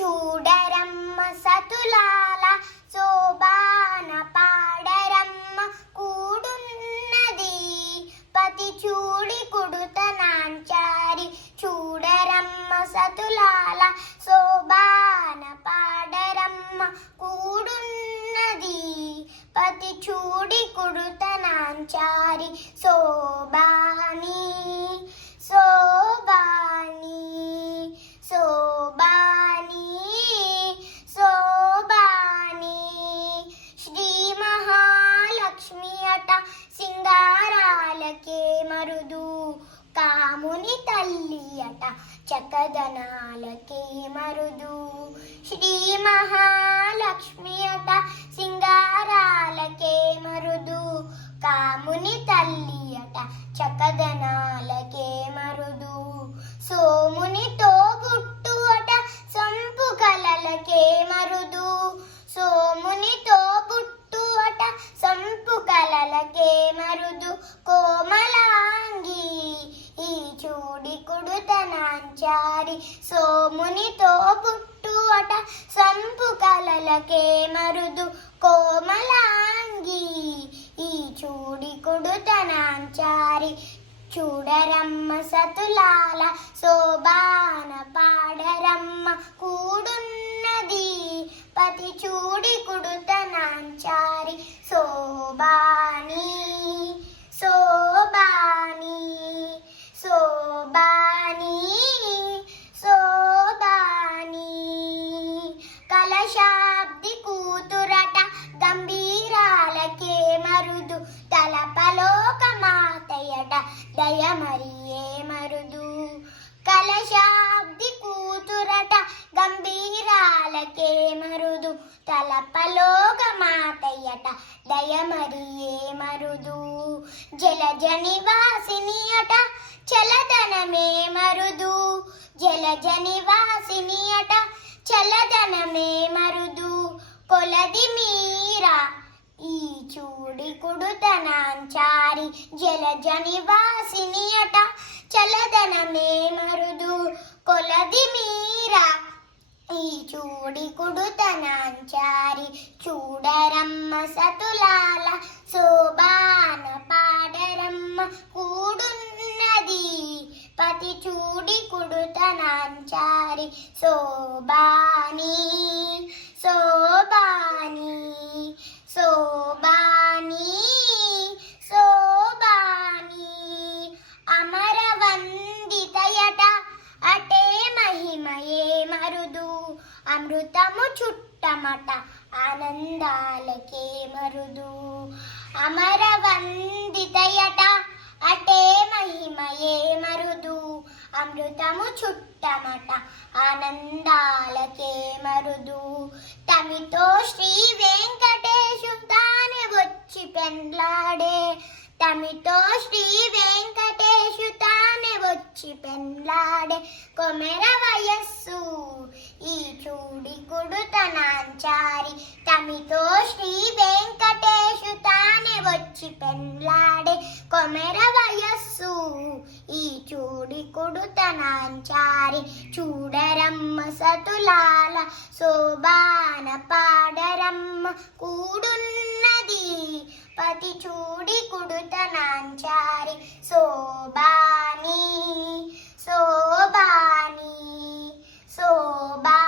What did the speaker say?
చూడరమ్మ సతులాల శోభాన పాడరమ్మ కూడున్నది పతి చూడి కుడుత నాంచారి. చూడరమ్మ సతులాల శోభాన పాడరమ్మ కూడున్నది పతి చూడి కుడుత నాంచారి. శోభాని శోభాని శోభాని శోభాని శ్రీ మహాలక్ష్మి అట సింగారాలకే మరుదు. కాముని తల్లి అట చకదనాలకే మరుదు. శ్రీ మహాలక్ష్మి అట సింగారాలకే మరుదు. కాముని తల్లి అట చకదనాలకే మరుదు. సోమునితో బుట్టు అట సంపు కలలకే మరుదు. సోమునితో బుట్టు అట సంపు కలలకే మరుదు. కోమలాంగి ఈ చూడి కుడుత నాంచారి. సోమునితో బుట్టు అట సంపు కలలకే మరుదు. కోమలాంగి ఈ చూడి కుడుత నాంచారి. చూడరమ్మ సతులాల శోభాన పాడరమ్మ కూడున్నది పతి చూడి కుడుత నాంచారి. శోభాని శోభాని శోభాని శోభాని కలశాబ్ది కూతురట గంభీరాలకే మరుదు. తలపలోక మాతయట దయమరియే మరుదు. కలశాబ్ది కూతురట గంభీరాలకే మరుదు. తలపలోక మాతయట దయమరియే మరుదు. జలజ నివాసిని అట చలదనమే మరుదు. జలజ నివాసిని అట చలదనమే మరుదు. కొలది మీరా ఈ చూడి కుడుత నాంచారి. జలజ నివాసిని అట చలదనమే మరుదు. కొలది మీరా ఈ చూడి కుడుత నాంచారి. చూడరమ్మ సతులాల శోభాన పాడరమ్మ కూడున్నది పతి చూడి కుడుత నాంచారి. శోభాని శోభాని శోభాని శోభాని అమరవందితయట అటే మహిమయే మరుదు. అమృతము చుట్టమట ఆనందాలకే మరుదు. అమరవందితయట అటే మహిమయే మరుదు. అమృతము చుట్టమట ఆనందాలకే మరుదు. తమితో శ్రీ వెంకటేశు తానే వచ్చి పెండ్లాడే. తమితో శ్రీ వెంకటేశు తానే వచ్చి పెండ్లాడే. కొమెర వయస్సు ఈ చూడి కుడుత నాంచారి. తమితో శ్రీ వెంకటేశు తానే వచ్చి పెండ్లాడే. కొమెర వయస్సు ఈ చూడి కుడుత నాంచారి. చూడరమ్మ సతులాల శోభాన పాడరమ్మ కూడున్నది పతి చూడి కుడుత నాంచారి. శోభాని శోభాని శోభా